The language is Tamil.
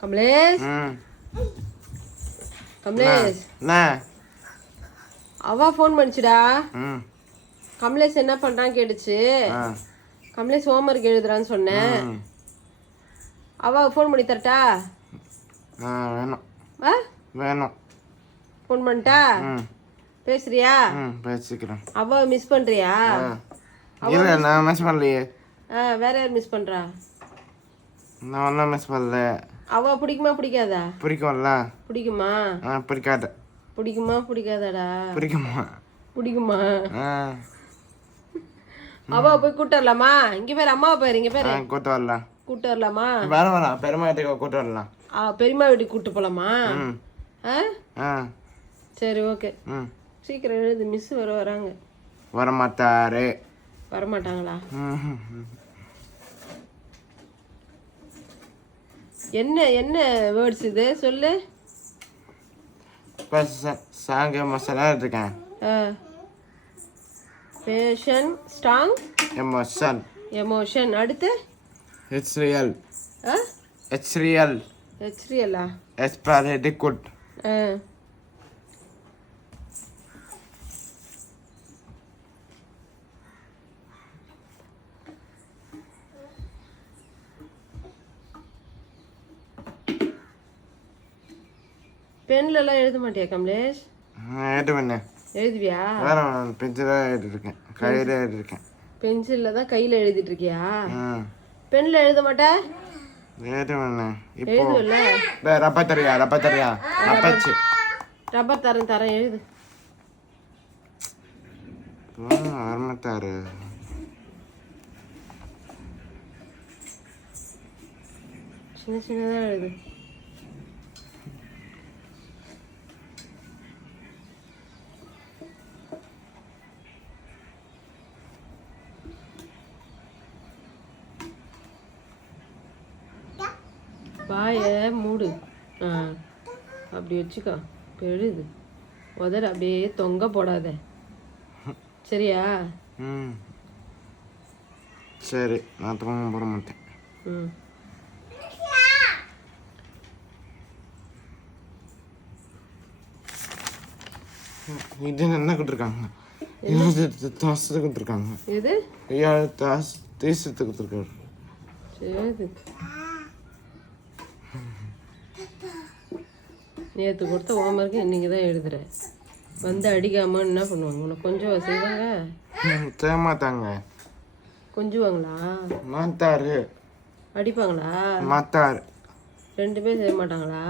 கமலேஷ். கமலேஷ். அவ ஃபோன் பண்ணிச்சுடா. கமலேஷ் என்ன பண்றான்னு கேட்டுச்சு. கமலேஷ் ஹோம்ஒர்க் எழுதுறான்னு சொன்னேன். அவ ஃபோன் பண்ணி தரட்டா? ஆ வேணும். ஆ? வேணும். ஃபோன் பண்ணிட்டா? பேசுறியா? பேசிக்கிறேன். அவ மிஸ் பண்றியா? இல்லை நான் மிஸ் பண்ணலையே. ஆ வேற யார் மிஸ் பண்றா? நான் ஒன்றும் மிஸ் பண்ணல. அவ பிடிக்குமா பிடிக்காதா? பிடிக்கும்ல. பிடிக்குமா? ஆ பிடிக்காது. பிடிக்குமா பிடிக்காதாடா? பிடிக்குமா? பிடிக்குமா? அவ போய் கூட்டு வரலாமா? இங்க பேர் அம்மாவை பேர் இங்க பேர். கூட்டு வரலாம் கூட்டு வரலாமா? வர வேணாம் பெருமா வீட்டுக்கு கூட்டு வரலாம். ஆ, வீட்டுக்கு கூட்டு போலாமா? ஆ? சரி ஓகே. சீக்கிரம் எழுது மிஸ் வர வராங்க. வரமாட்டாரு. வரமாட்டாங்களா? என்ன என்ன வேர்ட்ஸ் இது? சொல்லு. இப்போ சாங்க மசாலா இருக்கேன் பேஷன் ஸ்ட்ராங் எமோஷன் எமோஷன் அடுத்து? It's real ah? It's real it's very good ஆ. பென்ல எல்லாம் எழுத மாட்டியா கமலேஷ்? பண்ணு எழுதுவியா? வேற பென்சிலாக எழுதிருக்கேன். கையில் எழுதிருக்கேன். பென்சில்ல தான் கையில எழுதிட்டு இருக்கியா ம் பென்ல எழுத மாட்ட? பண்ணு இப்போ எழுதுவல்ல? டேய், ரப்ப தெரியா ரப்ப தெரியா ரப்பச்சு. ரப்பர் தரேன் தரேன் எழுது. வரமாட்டாரு சின்ன சின்னதா எழுது. வாய மூடு. ஆ அப்படி வச்சுக்கோ. இப்போ எழுது உதட அப்படியே தொங்க போடாத. சரியா? ம். சரி நான் தூங்க போட மாட்டேன். ம். இது என்ன கொடுத்துருக்காங்க? தாசத்தை கொடுத்துருக்காங்க. எது? ஏழு தாஸ் தேசத்தை கொடுத்துருக்காரு. சரி நேற்று கொடுத்த ஹோம்ஒர்க்கு இன்னைக்கு தான் எழுதுற வந்து அடிக்காம என்ன பண்ணுவாங்க? உனக்கு கொஞ்சம் செய்வாங்க செய்ய மாட்டாங்க கொஞ்சுவாங்களா? மாத்தாரு. அடிப்பாங்களா? மாத்தாரு. ரெண்டு பேரும் செய்ய மாட்டாங்களா?